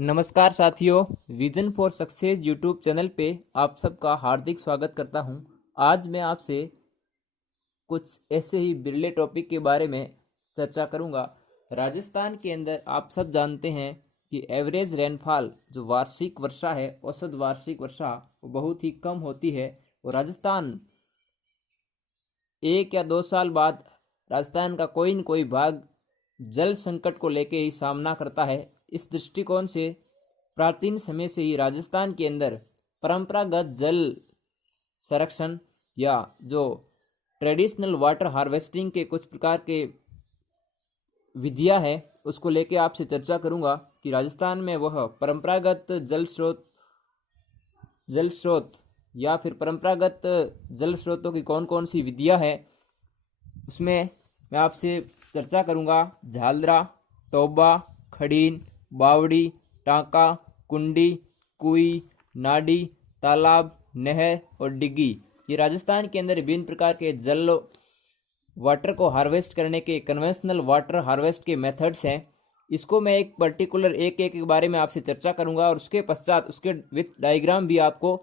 नमस्कार साथियों, vision for success YouTube channel पे आप सबका हार्दिक स्वागत करता हूं। आज मैं आपसे कुछ ऐसे ही बिरले टॉपिक के बारे में चर्चा करूंगा। राजस्थान के अंदर आप सब जानते हैं कि एवरेज रेनफॉल जो वार्षिक वर्षा है, औसत वार्षिक वर्षा वो बहुत ही कम होती है। और राजस्थान 1 या 2 साल बाद राजस्थान का कोई न कोई भाग जल संकट को लेके ही सामना करता है। इस दृष्टिकोण से प्राचीन समय से ही राजस्थान के अंदर परंपरागत जल संरक्षण या जो ट्रेडिशनल वाटर हार्वेस्टिंग के कुछ प्रकार के विधियां है उसको लेके आपसे चर्चा करूंगा कि राजस्थान में वह परंपरागत जल स्रोत या फिर परंपरागत जल स्रोतों की कौन कौन सी विधियां हैं। उसमें मैं आपसे चर्चा करूंगा झालरा, टोबा, खड़ीन, बावड़ी, टांका, कुंडी, कुई, नाडी, तालाब, नहर और डिग्गी। ये राजस्थान के अंदर विभिन्न प्रकार के जल वाटर को हार्वेस्ट करने के कन्वेंशनल वाटर हार्वेस्ट के मेथड्स हैं। इसको मैं एक पर्टिकुलर एक के बारे में आपसे चर्चा करूंगा और उसके पश्चात उसके विथ डायग्राम भी आपको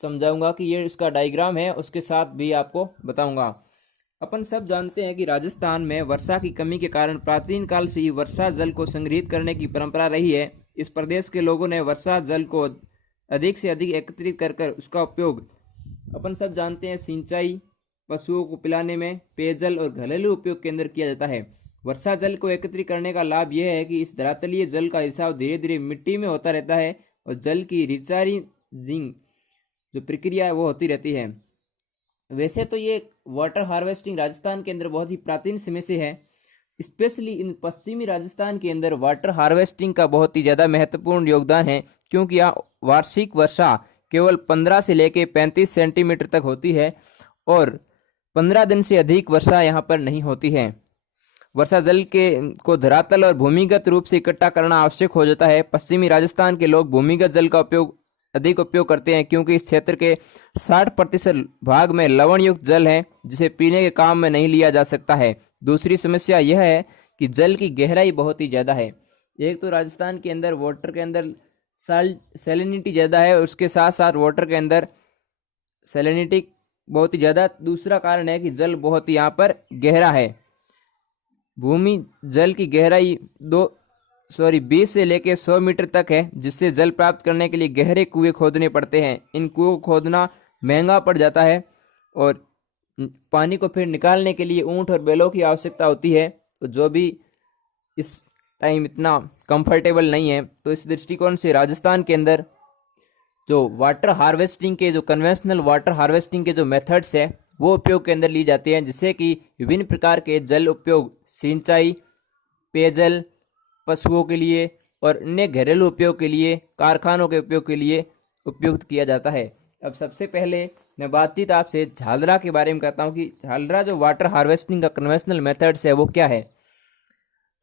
समझाऊंगा कि ये इसका डायग्राम है, उसके साथ भी आपको बताऊंगा। अपन सब जानते हैं कि राजस्थान में वर्षा की कमी के कारण प्राचीन काल से ही वर्षा जल को संग्रहित करने की परंपरा रही है। इस प्रदेश के लोगों ने वर्षा जल को अधिक से अधिक एकत्रित कर उसका उपयोग अपन सब जानते हैं सिंचाई, पशुओं को पिलाने में, पेयजल और घरेलू उपयोग के अंदर किया जाता है। वर्षा जल को एकत्रित करने का लाभ यह है कि इस धरातलीय जल का रिसाव धीरे धीरे मिट्टी में होता रहता है और जल की रिचार्जिंग जो प्रक्रिया है वो होती रहती है। वैसे तो ये वाटर हार्वेस्टिंग राजस्थान के अंदर बहुत ही प्राचीन समय से है। स्पेशली इन पश्चिमी राजस्थान के अंदर वाटर हार्वेस्टिंग का बहुत ही ज़्यादा महत्वपूर्ण योगदान है, क्योंकि यहाँ वार्षिक वर्षा केवल 15 से लेकर 35 सेंटीमीटर तक होती है और 15 दिन से अधिक वर्षा यहाँ पर नहीं होती है। वर्षा जल को धरातल और भूमिगत रूप से इकट्ठा करना आवश्यक हो जाता है। पश्चिमी राजस्थान के लोग भूमिगत जल का अधिक उपयोग करते हैं, क्योंकि इस क्षेत्र के 60% भाग में लवण युक्त जल है जिसे पीने के काम में नहीं लिया जा सकता है। दूसरी समस्या यह है कि जल की गहराई बहुत ही ज़्यादा है। एक तो राजस्थान के अंदर वाटर के अंदर सैलिनिटी ज़्यादा है और उसके साथ साथ वाटर के अंदर सैलिनिटी बहुत ही ज़्यादा। दूसरा कारण है कि जल बहुत ही यहाँ पर गहरा है। भूमि जल की गहराई 20 से लेकर 100 मीटर तक है, जिससे जल प्राप्त करने के लिए गहरे कुएं खोदने पड़ते हैं। इन कुओं को खोदना महंगा पड़ जाता है और पानी को फिर निकालने के लिए ऊंट और बैलों की आवश्यकता होती है, तो जो भी इस टाइम इतना कंफर्टेबल नहीं है। तो इस दृष्टिकोण से राजस्थान के अंदर जो वाटर हार्वेस्टिंग के जो कन्वेंशनल वाटर हार्वेस्टिंग के जो मेथड्स है वो उपयोग के अंदर ली जाती हैं, जिससे कि विभिन्न प्रकार के जल उपयोग सिंचाई, पेयजल, पशुओं के लिए और अन्य घरेलू उपयोग के लिए, कारखानों के उपयोग के लिए उपयुक्त किया जाता है। अब सबसे पहले मैं बातचीत आपसे झालरा के बारे में करता हूँ कि झालरा जो वाटर हार्वेस्टिंग का कन्वेंशनल मेथड्स है वो क्या है।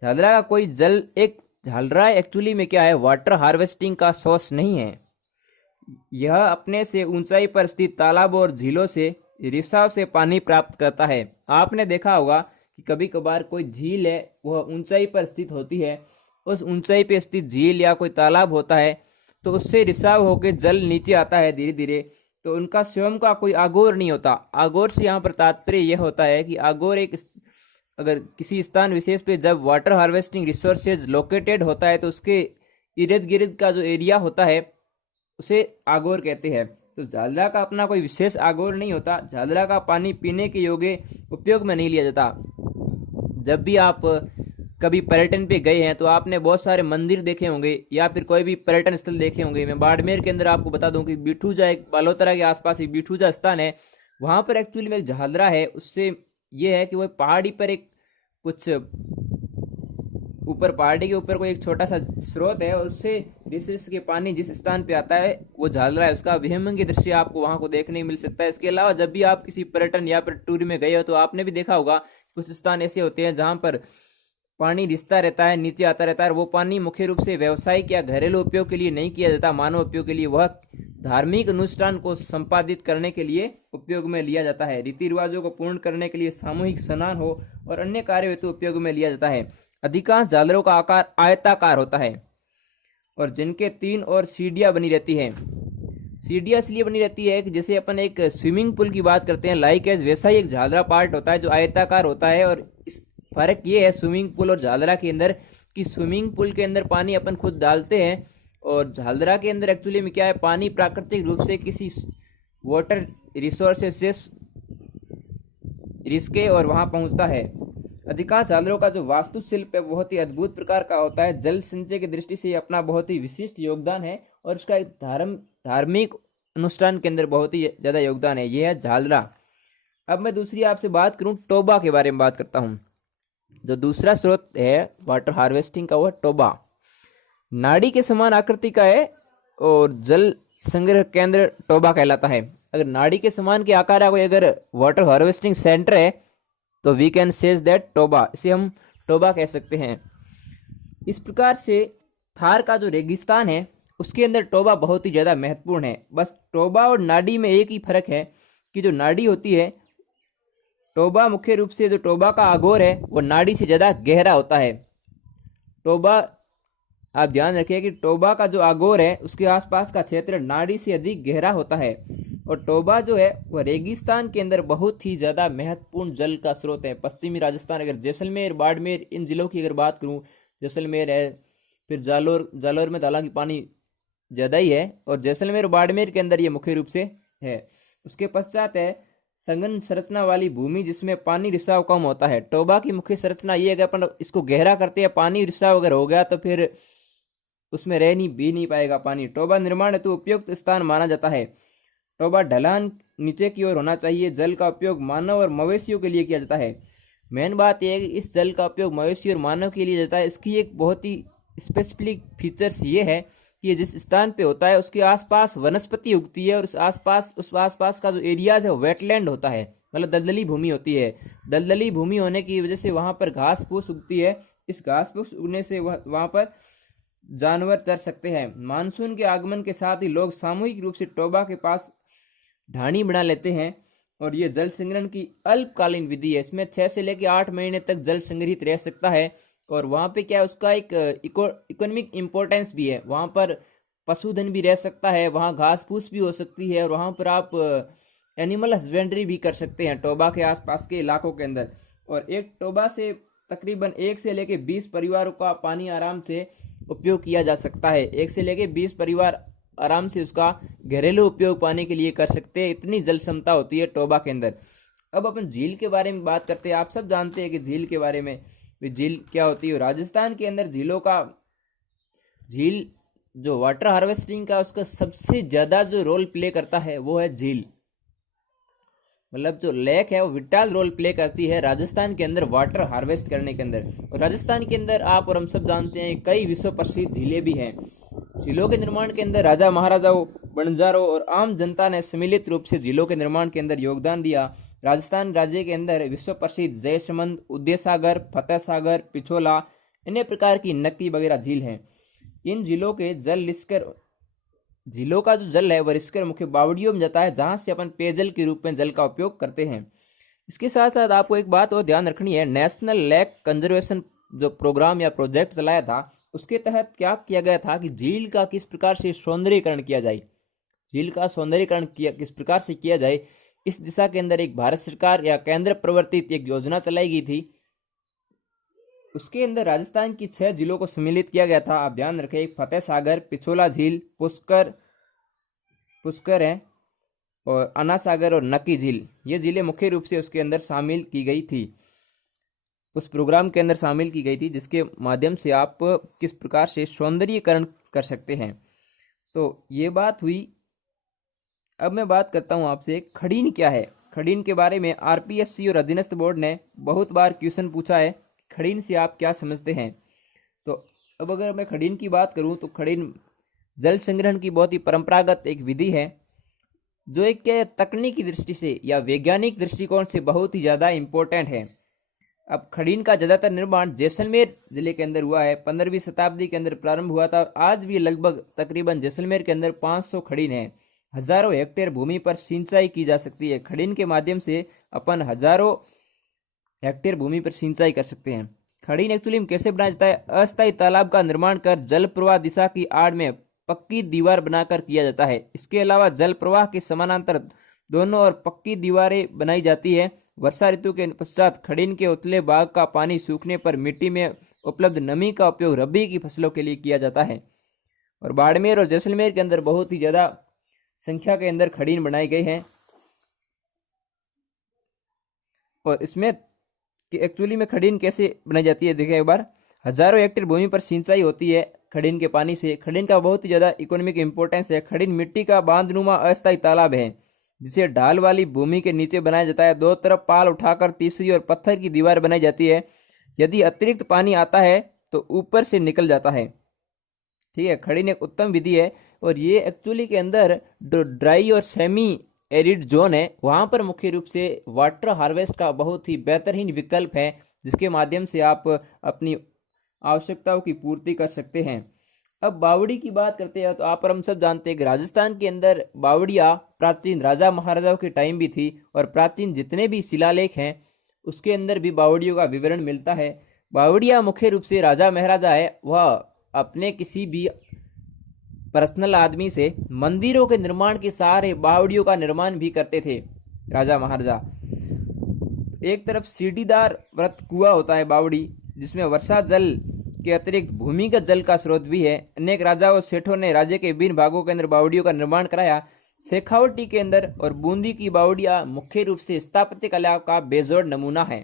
झालरा का कोई झालरा एक्चुअली में क्या है, वाटर हार्वेस्टिंग का सोर्स नहीं है। यह अपने से ऊंचाई पर स्थित तालाब और झीलों से रिसाव से पानी प्राप्त करता है। आपने देखा होगा कि कभी कभार कोई झील है वह ऊंचाई पर स्थित होती है, उस ऊंचाई पर स्थित झील या कोई तालाब होता है तो उससे रिसाव होकर जल नीचे आता है धीरे धीरे, तो उनका स्वयं का कोई आगोर नहीं होता। आगोर से यहाँ पर तात्पर्य यह होता है कि आगोर अगर किसी स्थान विशेष पे जब वाटर हार्वेस्टिंग रिसोर्सेज लोकेटेड होता है तो उसके इर्द गिर्द का जो एरिया होता है उसे आगोर कहते हैं। तो झालरा का अपना कोई विशेष आगोर नहीं होता। झालरा का पानी पीने के योग्य उपयोग में नहीं लिया जाता। जब भी आप कभी पर्यटन पे गए हैं तो आपने बहुत सारे मंदिर देखे होंगे या फिर कोई भी पर्यटन स्थल देखे होंगे। मैं बाड़मेर के अंदर आपको बता दूं कि बिठूजा, एक बालोतरा के आसपास एक बिठूजा स्थान है, वहाँ पर एक्चुअली में एक झालरा है। उससे ये है कि वो पहाड़ी पर एक कुछ ऊपर पहाड़ी के ऊपर कोई एक छोटा सा स्रोत है और उससे रिसर्च के पानी जिस स्थान पे आता है वो झालरा है। उसका विहंगम दृश्य आपको वहाँ को देखने मिल सकता है। इसके अलावा जब भी आप किसी पर्यटन या फिर टूर में गए हो तो आपने भी देखा होगा कुछ स्थान ऐसे होते हैं जहाँ पर पानी रिसता रहता है, नीचे आता रहता है। वो पानी मुख्य रूप से व्यावसायिक या घरेलू उपयोग के लिए नहीं किया जाता, मानव उपयोग के लिए, वह धार्मिक अनुष्ठान को संपादित करने के लिए उपयोग में लिया जाता है। रीति रिवाजों को पूर्ण करने के लिए, सामूहिक स्नान हो और अन्य कार्य हेतु उपयोग में लिया जाता है। अधिकांश झालरों का आकार आयताकार होता है और जिनके 3 और सीढ़ियाँ बनी रहती हैं। सीढ़ियाँ इसलिए बनी रहती है कि जैसे अपन एक स्विमिंग पूल की बात करते हैं लाइक एज, वैसा ही एक झालरा पार्ट होता है जो आयताकार होता है। और इस फर्क ये है स्विमिंग पूल और झालरा के अंदर कि स्विमिंग पूल के अंदर पानी अपन खुद डालते हैं और झालरा के अंदर एक्चुअली में क्या है, पानी प्राकृतिक रूप से किसी वाटर रिसोर्सेज से रिसके और वहां पहुंचता है। अधिकांश झालरों का जो वास्तुशिल्प है बहुत ही अद्भुत प्रकार का होता है। जल संचय की दृष्टि से अपना बहुत ही विशिष्ट योगदान है और उसका एक धार्मिक अनुष्ठान के अंदर बहुत ही ज़्यादा योगदान है। यह है झालरा। अब मैं दूसरी आपसे बात करूं, टोबा के बारे में बात करता हूं। जो दूसरा स्रोत है वाटर हार्वेस्टिंग का, वो टोबा नाड़ी के समान आकृति का है और जल संग्रह केंद्र टोबा कहलाता है। अगर नाड़ी के समान के आकार का कोई अगर वाटर हार्वेस्टिंग सेंटर है तो वी कैन सेज दैट टोबा, इसे हम टोबा कह सकते हैं। इस प्रकार से थार का जो रेगिस्तान है उसके अंदर टोबा बहुत ही ज़्यादा महत्वपूर्ण है। बस टोबा और नाड़ी में एक ही फर्क है कि जो नाड़ी होती है, टोबा मुख्य रूप से जो टोबा का आगोर है वो नाड़ी से ज़्यादा गहरा होता है। टोबा, आप ध्यान रखिए कि टोबा का जो आगोर है उसके आसपास का क्षेत्र नाड़ी से अधिक गहरा होता है। और टोबा जो है वह रेगिस्तान के अंदर बहुत ही ज़्यादा महत्वपूर्ण जल का स्रोत है। पश्चिमी राजस्थान, अगर जैसलमेर, बाड़मेर, इन जिलों की अगर बात करूँ, जैसलमेर है, फिर जालोर में हालांकि पानी ज़्यादा ही है और जैसलमेर बाड़मेर के अंदर ये मुख्य रूप से है। उसके पश्चात है संघन संरचना वाली भूमि जिसमें पानी रिसाव कम होता है। टोबा की मुख्य संरचना ये है कि अपन इसको गहरा करते हैं, पानी रिसाव अगर हो गया तो फिर उसमें रह नहीं भी नहीं पाएगा पानी। टोबा निर्माण हेतु उपयुक्त स्थान माना जाता है। टोबा ढलान नीचे की ओर होना चाहिए। जल का उपयोग मानव और मवेशियों के लिए किया जाता है। मेन बात यह है कि इस जल का उपयोग मवेशी और मानव के लिए जाता है। इसकी एक बहुत ही स्पेसिफिक फीचर्स ये है कि ये जिस स्थान पे होता है उसके आसपास वनस्पति उगती है और उस आसपास का जो एरियाज है वेटलैंड होता है, मतलब दलदली भूमि होती है। दलदली भूमि होने की वजह से वहाँ पर घास फूस उगती है। इस घास फूस उगने से वहाँ पर जानवर चर सकते हैं। मानसून के आगमन के साथ ही लोग सामूहिक रूप से टोबा के पास ढाणी बना लेते हैं और ये जल संग्रहण की अल्पकालीन विधि है। इसमें 6 से लेकर 8 महीने तक जल संग्रहित रह सकता है। और वहाँ पे क्या है, उसका एक इकोनॉमिक इम्पोर्टेंस भी है। वहाँ पर पशुधन भी रह सकता है, वहाँ घास फूस भी हो सकती है और वहाँ पर आप एनिमल हस्बेंड्री भी कर सकते हैं टोबा के आसपास के इलाकों के अंदर। और एक टोबा से तकरीबन 1 से लेकर 20 परिवारों का पानी आराम से उपयोग किया जा सकता है। 1 से लेकर 20 परिवार आराम से उसका घरेलू उपयोग पाने के लिए कर सकते हैं, इतनी जल क्षमता होती है टोबा के अंदर। अब अपन झील के बारे में बात करते हैं। आप सब जानते हैं कि झील के बारे में, झील क्या होती है। राजस्थान के अंदर झील जो वाटर हार्वेस्टिंग का उसका सबसे ज़्यादा जो रोल प्ले करता है वो है झील, मतलब जो लेक है वो विटाल रोल प्ले करती है राजस्थान के अंदर वाटर हार्वेस्ट करने के अंदर। और राजस्थान के अंदर आप और हम सब जानते हैं कई विश्व प्रसिद्ध झीलें भी हैं। झीलों के निर्माण के अंदर राजा महाराजाओं, बंजारों और आम जनता ने सम्मिलित रूप से झीलों के निर्माण के अंदर योगदान दिया। राजस्थान राज्य के अंदर विश्व प्रसिद्ध जयसमंद, उदय सागर, फतेह सागर, पिछोला, अन्य प्रकार की नक्की वगैरह झील हैं। इन झीलों के झीलों का जो जल है वह रिसकर मुख्य बावड़ियों में जाता है जहां से अपन पेयजल के रूप में जल का उपयोग करते हैं। इसके साथ साथ आपको एक बात और ध्यान रखनी है, नेशनल लेक कंजर्वेशन जो प्रोग्राम या प्रोजेक्ट चलाया था उसके तहत क्या किया गया था कि झील का किस प्रकार से सौंदर्यीकरण किया जाए, झील का सौंदर्यीकरण किस प्रकार से किया जाए, इस दिशा के अंदर एक भारत सरकार या केंद्र प्रवर्तित एक योजना चलाई गई थी। उसके अंदर राजस्थान की 6 जिलों को सम्मिलित किया गया था। आप ध्यान रखें, एक फतेह सागर, पिछोला झील, पुष्कर है और अन्ना सागर और नक्की झील, ये जिले मुख्य रूप से उसके अंदर शामिल की गई थी, उस प्रोग्राम के अंदर शामिल की गई थी जिसके माध्यम से आप किस प्रकार से सौंदर्यीकरण कर सकते हैं। तो ये बात हुई। अब मैं बात करता हूँ आपसे खड़ीन क्या है। खड़ीन के बारे में आरपीएससी और अधीनस्थ बोर्ड ने बहुत बार क्वेश्चन पूछा है, खड़ीन से आप क्या समझते हैं। तो अब अगर मैं खड़ीन की बात करूं तो खड़ीन जल संग्रहण की बहुत ही परंपरागत एक विधि है जो एक तकनीकी दृष्टि से या वैज्ञानिक दृष्टिकोण से बहुत ही ज़्यादा इम्पोर्टेंट है। अब खड़ीन का ज़्यादातर निर्माण जैसलमेर जिले के अंदर हुआ है। 15वीं शताब्दी के अंदर प्रारंभ हुआ था। आज भी लगभग तकरीबन जैसलमेर के अंदर 500 खड़ीन है। हजारों हेक्टेयर भूमि पर सिंचाई की जा सकती है। खड़ीन के माध्यम से अपन हजारों हेक्टेयर भूमि पर सिंचाई कर सकते हैं। खड़ीन एक्चुअली में कैसे बनाया जाता है? अस्थायी तालाब का निर्माण कर जल प्रवाह दिशा की आड़ में पक्की दीवार बनाकर किया जाता है। इसके अलावा जल प्रवाह के समानांतर दोनों ओर पक्की दीवारें बनाई जाती है। वर्षा ऋतु के पश्चात खड़ीन के उतले भाग का पानी सूखने पर मिट्टी में उपलब्ध नमी का उपयोग रबी की फसलों के लिए किया जाता है। और बाड़मेर और जैसलमेर के अंदर बहुत ही ज्यादा संख्या के अंदर खड़ीन बनाई गई है। और इसमें एक्चुअली में खड़ीन कैसे बनाई जाती है, देखिए एक बार। हजारों हेक्टेयर भूमि पर सिंचाई होती है खड़ीन के पानी से। खड़ीन का बहुत ही ज्यादा इकोनॉमिक इंपोर्टेंस है। खड़ीन मिट्टी का बांधनुमा अस्थायी तालाब है जिसे ढाल वाली भूमि के नीचे बनाया जाता है। दो तरफ पाल उठाकर तीसरी और पत्थर की दीवार बनाई जाती है। यदि अतिरिक्त पानी आता है तो ऊपर से निकल जाता है। ठीक है, खड़ीन एक उत्तम विधि है। और ये एक्चुअली के अंदर ड्राई और सेमी एरिड जोन है, वहां पर मुख्य रूप से वाटर हार्वेस्ट का बहुत ही बेहतरीन विकल्प है, जिसके माध्यम से आप अपनी आवश्यकताओं की पूर्ति कर सकते हैं। अब बावड़ी की बात करते हैं तो आप और हम सब जानते हैं कि राजस्थान के अंदर बावड़िया प्राचीन राजा महाराजाओं के टाइम भी थी। और प्राचीन जितने भी शिलालेख हैं उसके अंदर भी बावड़ियों का विवरण मिलता है। बावड़िया मुख्य रूप से राजा महाराजा है, वह अपने किसी भी पर्सनल आदमी से मंदिरों के निर्माण के सहारे बावड़ियों का निर्माण भी करते थे राजा महाराजा। एक तरफ सीढ़ीदार व्रत कुआं होता है बावड़ी, जिसमें वर्षा जल के अतिरिक्त भूमिगत जल का स्रोत भी है। अनेक राजाओं सेठों ने राज्य के विभिन्न भागों के अंदर बावड़ियों का निर्माण कराया। शेखावटी के अंदर और बूंदी की बावड़ियां मुख्य रूप से स्थापत्य कला का बेजोड़ नमूना है।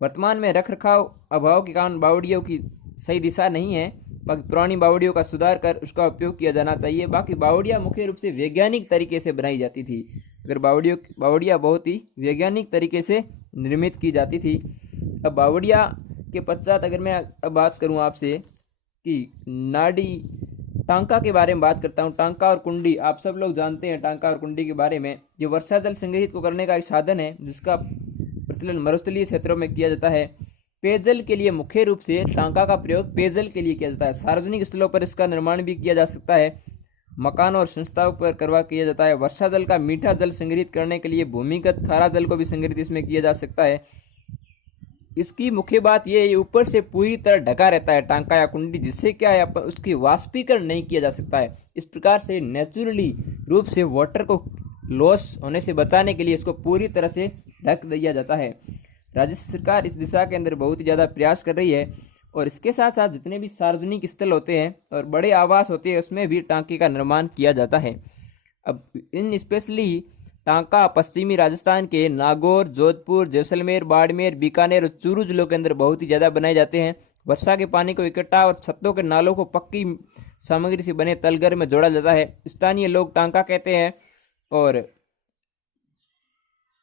वर्तमान में रखरखाव अभाव के कारण बावड़ियों की सही दिशा नहीं है। बाकी पुरानी बावड़ियों का सुधार कर उसका उपयोग किया जाना चाहिए। बाकी बावड़ियां मुख्य रूप से वैज्ञानिक तरीके से बनाई जाती थी। अगर बावड़ियां बहुत ही वैज्ञानिक तरीके से निर्मित की जाती थी। अब बावड़िया के पश्चात अगर मैं अब बात करूं आपसे कि नाड़ी टांका के बारे में बात करता हूं। टांका और कुंडी, आप सब लोग जानते हैं टांका और कुंडी के बारे में। ये वर्षा जल संग्रहित को करने का एक साधन है जिसका प्रचलन मरुस्थलीय क्षेत्रों में किया जाता है। पेयजल के लिए मुख्य रूप से टांका का प्रयोग पेयजल के लिए किया जाता है। सार्वजनिक स्थलों पर इसका निर्माण भी किया जा सकता है। मकान और संस्थाओं पर करवा किया जाता है। वर्षा जल का मीठा जल संग्रहित करने के लिए भूमिगत खारा जल को भी संग्रहित इसमें किया जा सकता है। इसकी मुख्य बात यह है, ऊपर से पूरी तरह ढका रहता है टांका या कुंडी, जिससे क्या है उसकी वाष्पीकरण नहीं किया जा सकता है। इस प्रकार से नेचुरली रूप से वाटर को लॉस होने से बचाने के लिए इसको पूरी तरह से ढक दिया जाता है। राज्य सरकार इस दिशा के अंदर बहुत ही ज़्यादा प्रयास कर रही है। और इसके साथ साथ जितने भी सार्वजनिक स्थल होते हैं और बड़े आवास होते हैं उसमें भी टांके का निर्माण किया जाता है। अब इन स्पेशली टांका पश्चिमी राजस्थान के नागौर, जोधपुर, जैसलमेर, बाड़मेर, बीकानेर और चूरू जिलों के अंदर बहुत ही ज़्यादा बनाए जाते हैं। वर्षा के पानी को इकट्ठा और छतों के नालों को पक्की सामग्री से बने तलघर में जोड़ा जाता है। स्थानीय लोग टांका कहते हैं। और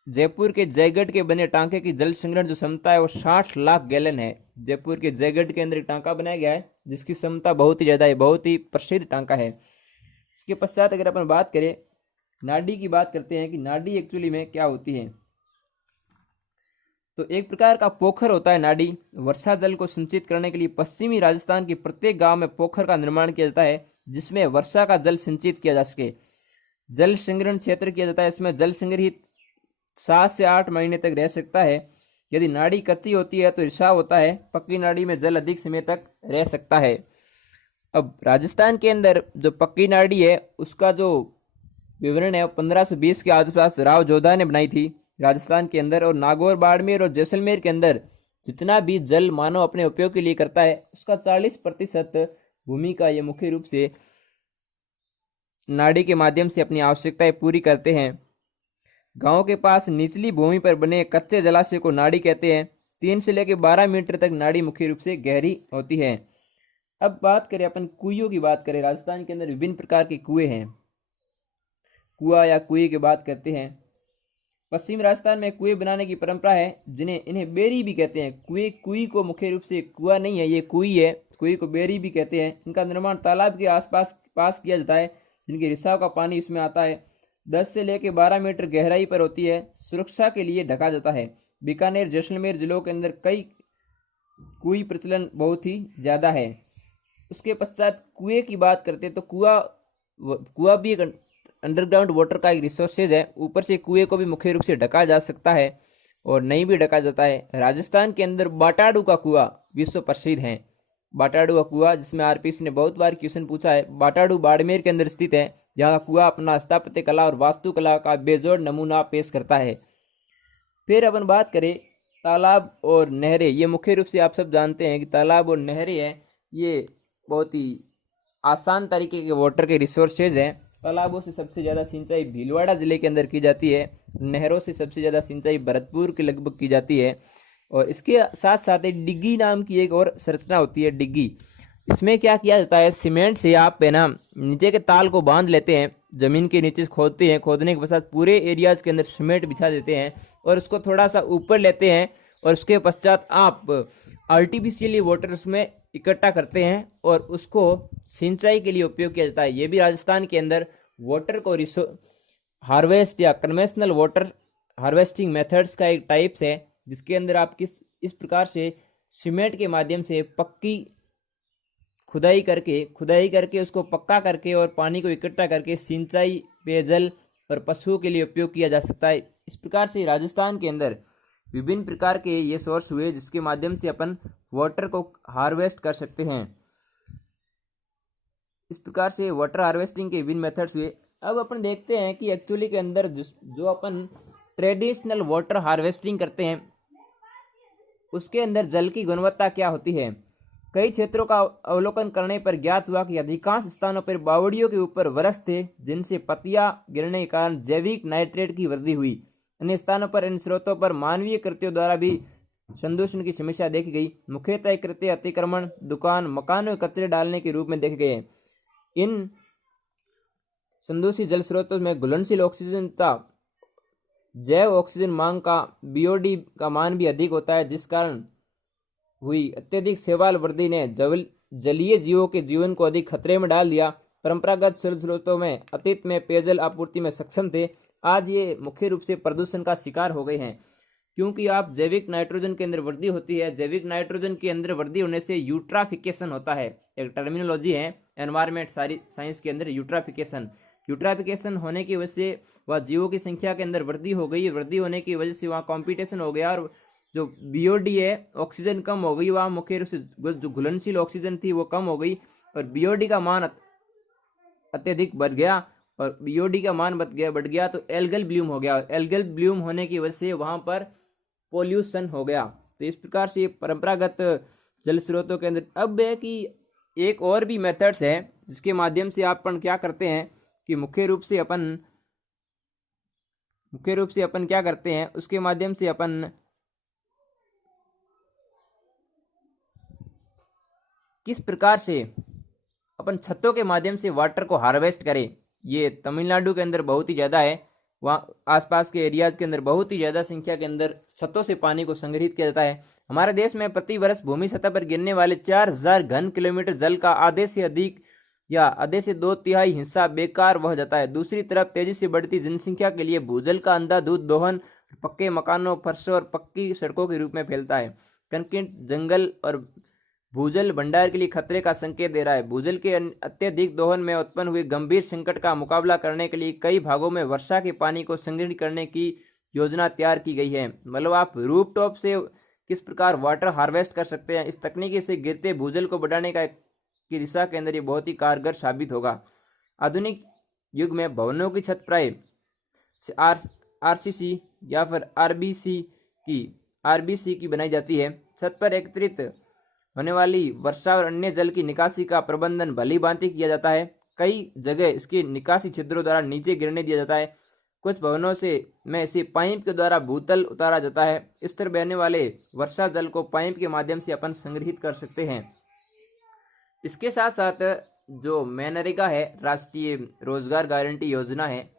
जयपुर के जयगढ़ के बने टांके की जल संग्रहण जो क्षमता है वो 60 लाख गैलन है। जयपुर के जयगढ़ के अंदर टांका बनाया गया है जिसकी क्षमता बहुत ही ज़्यादा है, बहुत ही प्रसिद्ध टांका है। इसके पश्चात अगर अपन बात करें नाडी की बात करते हैं कि नाडी एक्चुअली में क्या होती है। तो एक प्रकार का पोखर होता है नाडी। वर्षा जल को संचित करने के लिए पश्चिमी राजस्थान के प्रत्येक गांव में पोखर का निर्माण किया जाता है जिसमें वर्षा का जल संचित किया जा सके। जल संग्रहण क्षेत्र किया जाता है। इसमें जल संग्रहित 7 से 8 महीने तक रह सकता है। यदि नाड़ी कच्ची होती है तो रिसाव होता है। पक्की नाड़ी में जल अधिक समय तक रह सकता है। अब राजस्थान के अंदर जो पक्की नाड़ी है उसका जो विवरण है 1520 के आसपास राव जोधा ने बनाई थी राजस्थान के अंदर। और नागौर, बाड़मेर और जैसलमेर के अंदर जितना भी जल मानव अपने उपयोग के लिए करता है उसका 40% भूमि का ये मुख्य रूप से नाड़ी के माध्यम से अपनी आवश्यकताएं पूरी करते हैं। गांव के पास निचली भूमि पर बने कच्चे जलाशय को नाड़ी कहते हैं। 3 से लेकर 12 मीटर तक नाड़ी मुख्य रूप से गहरी होती है। अब बात करें अपन कुइयों की बात करें। राजस्थान के अंदर विभिन्न प्रकार के कुएं हैं। कुआं या कुएं की बात करते हैं। पश्चिम राजस्थान में कुएं बनाने की परंपरा है इन्हें बेरी भी कहते हैं। कुई को मुख्य रूप से कुआं नहीं है, ये कुई है। कुई को बेरी भी कहते हैं। इनका निर्माण तालाब के पास किया जाता है जिनके रिसाव का पानी इसमें आता है। 10 से लेकर 12 मीटर गहराई पर होती है। सुरक्षा के लिए ढका जाता है। बीकानेर, जैसलमेर जिलों के अंदर कई कुई प्रचलन बहुत ही ज़्यादा है। उसके पश्चात कुएं की बात करते हैं तो कुआं भी एक अंडरग्राउंड वाटर का एक रिसोर्सेज है। ऊपर से कुएं को भी मुख्य रूप से ढका जा सकता है। और नहीं भी ढका जाता है। राजस्थान के अंदर बाटाडू का कुआं विश्व प्रसिद्ध है। बाटाडू का कुआं, जिसमें आरपीएस ने बहुत बार क्वेश्चन पूछा है। बाटाडू बाड़मेर के अंदर स्थित है, जहाँ कुआं अपना स्थापत्य कला और वास्तुकला का बेजोड़ नमूना पेश करता है। फिर अपन बात करें तालाब और नहरें। ये मुख्य रूप से आप सब जानते हैं कि तालाब और नहरें हैं, ये बहुत ही आसान तरीके के वाटर के रिसोर्सेज हैं। तालाबों से सबसे ज़्यादा सिंचाई भीलवाड़ा जिले के अंदर की जाती है। नहरों से सबसे ज़्यादा सिंचाई भरतपुर के लगभग की जाती है। और इसके साथ साथ एक डिग्गी नाम की एक और संरचना होती है, डिग्गी। इसमें क्या किया जाता है, सीमेंट से आप है ना नीचे के ताल को बांध लेते हैं, जमीन के नीचे खोदते हैं, खोदने के पश्चात पूरे एरियाज के अंदर सीमेंट बिछा देते हैं और उसको थोड़ा सा ऊपर लेते हैं और उसके पश्चात आप आर्टिफिशियली वाटर उसमें इकट्ठा करते हैं और उसको सिंचाई के लिए उपयोग किया जाता है। ये भी राजस्थान के अंदर वाटर को हार्वेस्ट या कन्वेंशनल वाटर हार्वेस्टिंग मेथड्स का एक टाइप्स है, जिसके अंदर आप इस प्रकार से सीमेंट के माध्यम से पक्की खुदाई करके उसको पक्का करके और पानी को इकट्ठा करके सिंचाई, पेयजल और पशुओं के लिए उपयोग किया जा सकता है। इस प्रकार से राजस्थान के अंदर विभिन्न प्रकार के ये सोर्स हुए, जिसके माध्यम से अपन वाटर को हार्वेस्ट कर सकते हैं। इस प्रकार से वाटर हार्वेस्टिंग के विभिन्न मेथड्स हुए। अब अपन देखते हैं कि एक्चुअली के अंदर जो अपन ट्रेडिशनल वाटर हार्वेस्टिंग करते हैं, उसके अंदर जल की गुणवत्ता क्या होती है। कई क्षेत्रों का अवलोकन करने पर ज्ञात हुआ कि अधिकांश स्थानों पर बावड़ियों के ऊपर वृक्ष थे, जिनसे पत्तियां गिरने के कारण जैविक नाइट्रेट की वृद्धि हुई। अन्य स्थानों पर इन स्रोतों पर मानवीय कृत्यों द्वारा भी संदूषण की समस्या देखी गई। मुख्यतः कृत्य अतिक्रमण, दुकान, मकानों में कचरे डालने के रूप में देखे गए। इन संदूषित जल स्रोतों में घुलनशील ऑक्सीजन तथा जैव ऑक्सीजन मांग का बीओडी का मान भी अधिक होता है, जिस कारण हुई अत्यधिक शैवाल वृद्धि ने जलीय जीवों के जीवन को अधिक खतरे में डाल दिया। परंपरागत जल स्रोतों में अतीत में पेयजल आपूर्ति में सक्षम थे, आज ये मुख्य रूप से प्रदूषण का शिकार हो गए हैं, क्योंकि आप जैविक नाइट्रोजन के अंदर वृद्धि होती है। जैविक नाइट्रोजन के अंदर वृद्धि होने से यूट्राफिकेशन होता है, एक टर्मिनोलॉजी है एनवायरमेंट साइंस के अंदर। यूट्राफिकेशन होने की वजह से वह जीवों की संख्या के अंदर वृद्धि हो गई। वृद्धि होने की वजह से वहाँ कॉम्पिटिशन हो गया और जो बीओडी है, ऑक्सीजन कम हो गई। वहाँ मुख्य रूप से जो घुलनशील ऑक्सीजन थी वो कम हो गई और बीओडी का मान अत्यधिक बढ़ गया। और बीओडी का मान बढ़ गया तो एल्गल ब्लूम हो गया। एल्गल ब्लूम होने की वजह से वहाँ पर पोल्यूशन हो गया। तो इस प्रकार से परंपरागत जल स्रोतों के अंदर अब है कि एक और भी मेथड्स है, जिसके माध्यम से अपन क्या करते हैं कि मुख्य रूप से अपन क्या करते हैं, उसके माध्यम से अपन किस प्रकार से अपन छतों के माध्यम से वाटर को हार्वेस्ट करें। ये तमिलनाडु के अंदर बहुत ही ज़्यादा है, वहाँ आसपास के एरियाज के अंदर बहुत ही ज़्यादा संख्या के अंदर छतों से पानी को संग्रहित किया जाता है। हमारे देश में प्रति वर्ष भूमि सतह पर गिरने वाले 4000 घन किलोमीटर जल का आधे से अधिक या आधे से 2/3 हिस्सा बेकार बह जाता है। दूसरी तरफ तेजी से बढ़ती जनसंख्या के लिए भूजल का अंधाधुंध दोहन पक्के मकानों, फर्शों और पक्की सड़कों के रूप में फैलता है। कंक्रीट जंगल और भूजल भंडार के लिए खतरे का संकेत दे रहा है। भूजल के अत्यधिक दोहन में उत्पन्न हुए गंभीर संकट का मुकाबला करने के लिए कई भागों में वर्षा के पानी को संग्रहित करने की योजना तैयार की गई है। मतलब आप रूफटॉप से किस प्रकार वाटर हार्वेस्ट कर सकते हैं, इस तकनीकी से गिरते भूजल को बढ़ाने की दिशा के अंदर ये बहुत ही कारगर साबित होगा। आधुनिक युग में भवनों की छत प्राय आरसीसी या फिर आरबीसी की बनाई जाती है। छत पर एकत्रित होने वाली वर्षा और अन्य जल की निकासी का प्रबंधन भली भांति किया जाता है। कई जगह इसकी निकासी छिद्रों द्वारा नीचे गिरने दिया जाता है। कुछ भवनों में इसे पाइप के द्वारा भूतल उतारा जाता है। इस तरह बहने वाले वर्षा जल को पाइप के माध्यम से अपन संग्रहित कर सकते हैं। इसके साथ साथ जो मनरेगा है, राष्ट्रीय रोजगार गारंटी योजना है,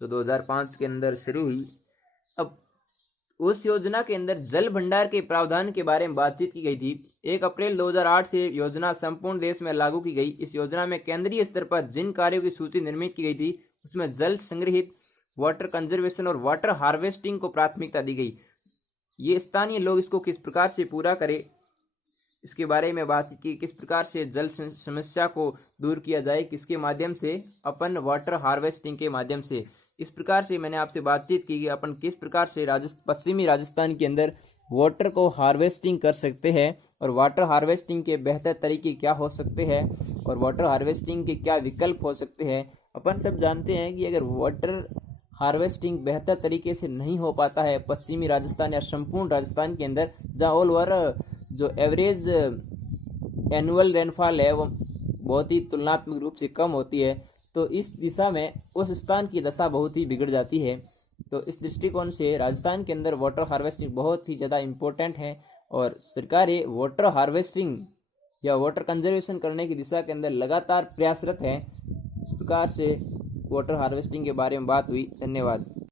जो 2005 के अंदर शुरू हुई। अब उस योजना के अंदर जल भंडार के प्रावधान के बारे में बातचीत की गई थी। 1 अप्रैल 2008 से योजना संपूर्ण देश में लागू की गई। इस योजना में केंद्रीय स्तर पर जिन कार्यों की सूची निर्मित की गई थी, उसमें जल संग्रहित, वाटर कंजर्वेशन और वाटर हार्वेस्टिंग को प्राथमिकता दी गई। ये स्थानीय लोग इसको किस प्रकार से पूरा करें, इसके बारे में बातचीत की। किस प्रकार से जल समस्या को दूर किया जाए, किसके माध्यम से, अपन वाटर हार्वेस्टिंग के माध्यम से। इस प्रकार से मैंने आपसे बातचीत की कि अपन किस प्रकार से पश्चिमी राजस्थान के अंदर वाटर को हार्वेस्टिंग कर सकते हैं और वाटर हार्वेस्टिंग के बेहतर तरीके क्या हो सकते हैं और वाटर हार्वेस्टिंग के क्या विकल्प हो सकते हैं। अपन सब जानते हैं कि अगर वाटर हार्वेस्टिंग बेहतर तरीके से नहीं हो पाता है पश्चिमी राजस्थान या संपूर्ण राजस्थान के अंदर, जहाँ ऑल ओवर जो एवरेज एनुअल रेनफॉल है वो बहुत ही तुलनात्मक रूप से कम होती है, तो इस दिशा में उस स्थान की दशा बहुत ही बिगड़ जाती है। तो इस दृष्टिकोण से राजस्थान के अंदर वाटर हार्वेस्टिंग बहुत ही ज़्यादा इम्पोर्टेंट है और सरकारें वाटर हार्वेस्टिंग या वाटर कंजर्वेशन करने की दिशा के अंदर लगातार प्रयासरत है। इस प्रकार से वाटर हार्वेस्टिंग के बारे में बात हुई। धन्यवाद।